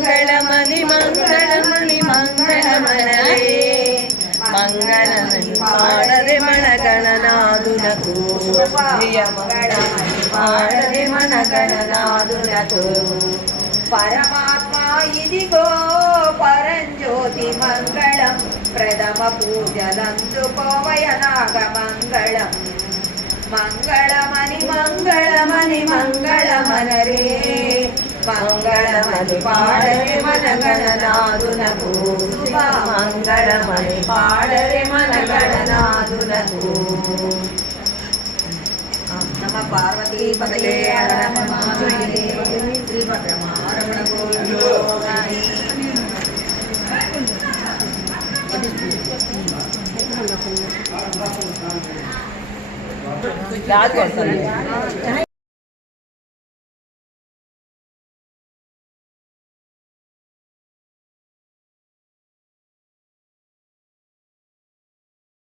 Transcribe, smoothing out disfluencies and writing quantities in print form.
మంగళమని మంగళమని మంగళమనరే మంగళమని పాడరే మన గణనాదులకు మంగళమని పాడరే మన గణనాదులకు పరమాత్మ ఇదిగో పరంజ్యోతి మంగళం ప్రథమ పూజలందుకోవయ నాగమంగళం మంగళమని మంగళమని మంగళమనరే మంగళమని పాడరే మన గణనాదులకు మంగళమని పాడరే మన గణనాదులకు నమ పార్వతీ పతయే హర నమ మహాదేవ శ్రీ పరమారమణ గోవిందో याद कर